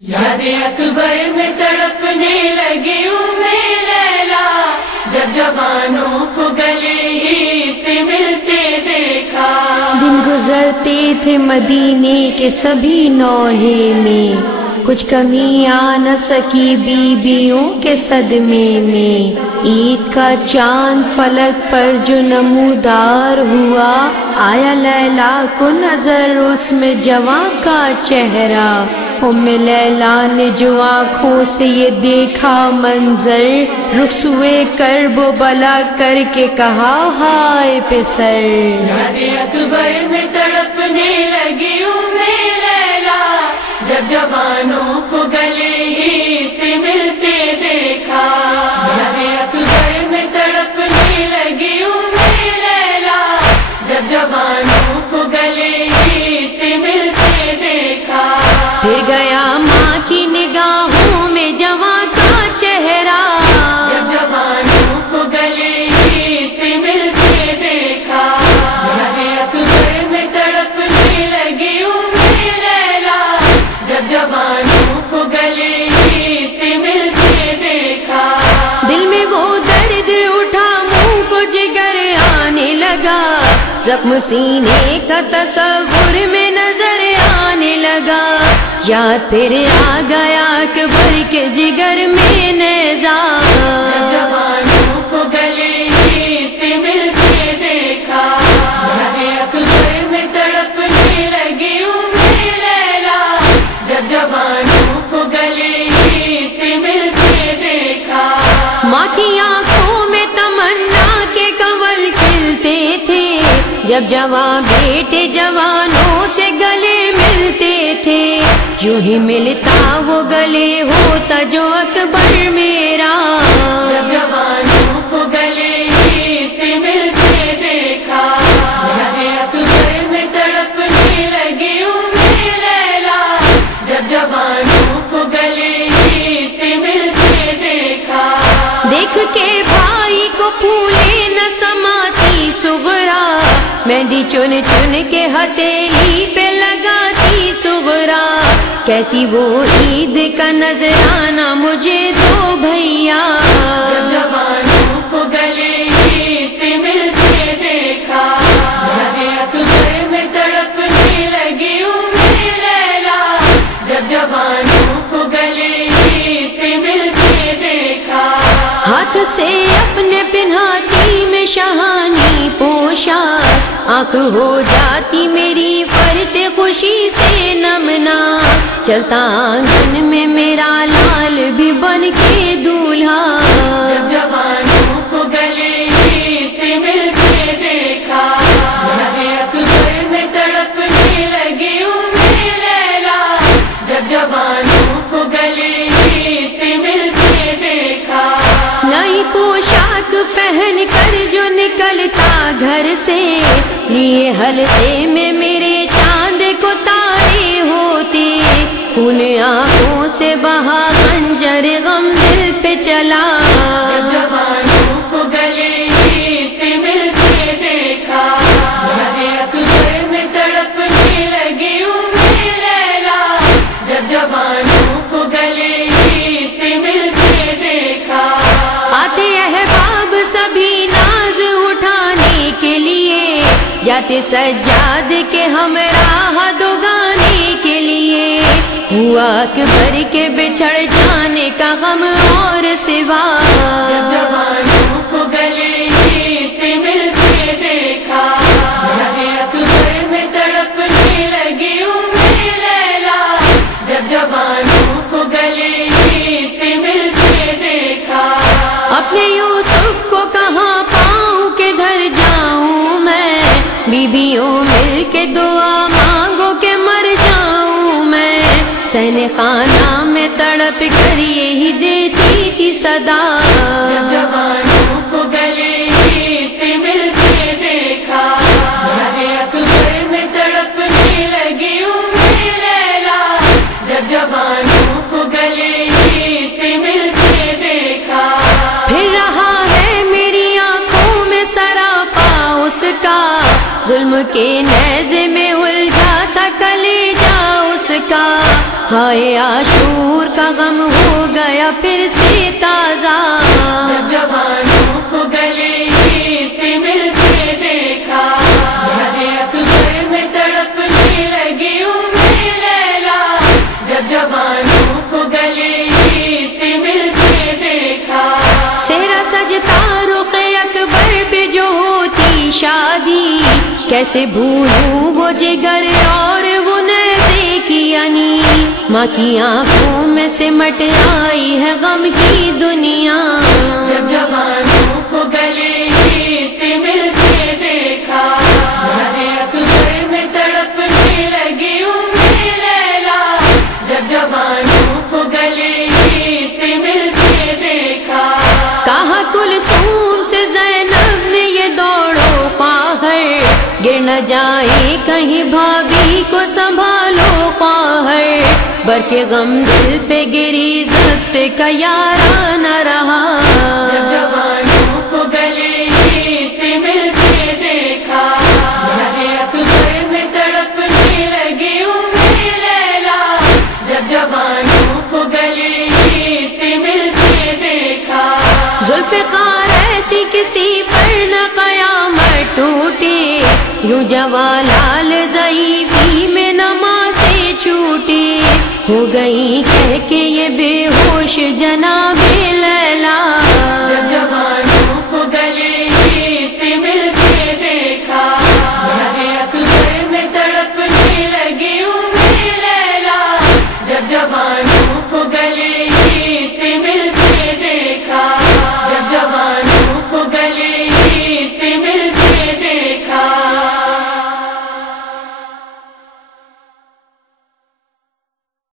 یاد اکبر میں تڑپنے لگی لیلا، جب جوانوں کو گلے ہی پہ ملتے دیکھا۔ دن گزرتے تھے مدینے کے سبھی نوحے میں، کچھ کمی آ نہ سکی بیویوں کے صدمے میں۔ عید کا چاند فلک پر جو نمودار ہوا، آیا لیلا کو نظر اس میں جواں کا چہرہ۔ ام لیلا نے جو آنکھوں سے یہ دیکھا منظر، رخصوئے کرب و بلا کر کے کہا ہائے پسر۔ یاد اکبر میں تڑپنے لگی لیلا، جب جوانوں کو گلے ہی پہ ملتے دیکھا۔ یاد اکبر میں تڑپنے لگی لیلا، جب جوانوں کو گلے ہی پہ ملتے دیکھا۔ پھر گیا ماں کی نگاہوں میں جواں کا چہرہ، جب جوانوں کو گلے ہی پہ ملتے دیکھا۔ یاد اکبر میں تڑپنے لگی لیلا، جب جوانوں کو گلے ہی پہ ملتے دیکھا۔ دل میں وہ درد اٹھا، منہ کو جگر آنے لگا، زخم سینے کا تصور میں نظر آنے لگا۔ یاد پھر آ گیا اکبر کے جگر میں نیزہ، جب جوانوں کو گلے ہی پہ ملتے دیکھا۔ یاد اکبر میں تڑپنے لگی لیلا، جب جوانوں کو گلے ہی پہ ملتے دیکھا۔ ماں کی آنکھوں میں تمنا کے کنول کھلتے تھے، جب جوان بیٹے جوانوں سے گلے ملتے تھے۔ یوں ہی ملتا وہ گلے ہوتا جو اکبر میرا، جب جوانوں کو گلے ہی پہ ملتے دیکھا۔ یاد اکبر میں تڑپنے لگی لیلا، جب جوانوں کو گلے ہی پہ ملتے دیکھا۔ دیکھ کے بھائی کو پھولے نہ سماتی صغرا، مہندی چن چن کے ہتھیلی پہ لگاتی صغرا۔ کہتی وہ عید کا نذرانہ مجھے دو بھیا، جب جوانوں کو گلے ہی پہ ملتے دیکھا۔ یاد اکبر میں تڑپنے لگی لیلا، جب جوانوں کو گلے ہی پہ ملتے دیکھا۔ ہاتھ سے اپنے پہناتی میں شہانی پوشاک، آنکھ ہو جاتی میری فرت خوشی سے نمنا۔ چلتا آنگن میں میرا لال بھی بن کے دولہا، جب جوانوں کو گلے ہی پہ ملتے دیکھا۔ یاد اکبر میں تڑپنے لگی لیلا، جب جوانوں کو گلے ہی پہ ملتے دیکھا۔ نئی پوشاک پہن کر جو نکلتا گھر سے، لیے حلقے میں میرے چاند کو تارے ہوتے۔ خون آنکھوں سے بہا خنجر غم دل پہ چلا، جب جوانوں کو گلے ہی پہ ملتے دیکھا۔ یاد اکبر میں تڑپنے لگی لیلا، جب جوانوں کو گلے ہی پہ ملتے دیکھا۔ آتے احباب سبھی ناز اٹھانے کے لیے، جاتے سجاد کے ہمراہ دگانے کے لیے۔ ہوا اکبر کے بچھڑ جانے کا غم اور سوا، جب جوانوں کو گلے ہی پہ ملتے دیکھا۔ یاد اکبر میں تڑپنے لگی لیلا، جب جوانوں کو گلے ہی پہ ملتے دیکھا۔ اپنے یوسف کو کہاں پاؤں کے دھر جاؤں میں، بیویوں مل کے دعا مانگو کہ مر جاؤں میں۔ سین خانہ میں تڑپ کر یہی دیتی تھی صدا، جب جوانوں کو گلے ہی پہ ملتے دیکھا۔ یاد اکبر میں تڑپنے لگی لیلا، جب جوانوں کو گلے ہی پہ ملتے دیکھا۔ پھر رہا ہے میری آنکھوں میں سراپا اس کا، ظلم کے نیزے میں الجھا تھا کلیجا اس کا، ہائے عاشور کا غم ہو گیا پھر سے تازہ، جب جوانوں کو گلے عید پہ ملتے دیکھا، یاد اکبر میں تڑپنے لگی لیلا، جب جوانوں کو گلے عید پہ ملتے دیکھا، سہرا سجتا رخ اکبر پہ جو ہوتی شادی، کیسے بھولوں وہ جگر اور وہ نیزے کی انی، ماں کی آنکھوں میں سمٹ آئی ہے غم کی دنیا، جب جوانوں کو گلے عید پہ ملتے دیکھا، یاد اکبر میں تڑپنے لگی لیلا، جب جوانوں کو گلے عید پہ ملتے دیکھا، کہا کلثوم سے زینب نے یہ دوڑو خواہر، گر نہ جائے کہیں بھابھی کو سنبھالو خواہر، بر کے غم دل پہ گری ضبط کا یارا نہ رہا، جب جوانوں کو گلے عید پہ ملتے دیکھا، یاد اکبر میں تڑپنے لگی لیلا، جب جوانوں کو گلے عید پہ ملتے دیکھا، ذوالفقار ایسی کسی پر نہ قیامت ٹوٹے، یوں جوالال ضعیفی میں نمازیں چھوٹے، ہو گئی کہہ کے یہ بے ہوش جنا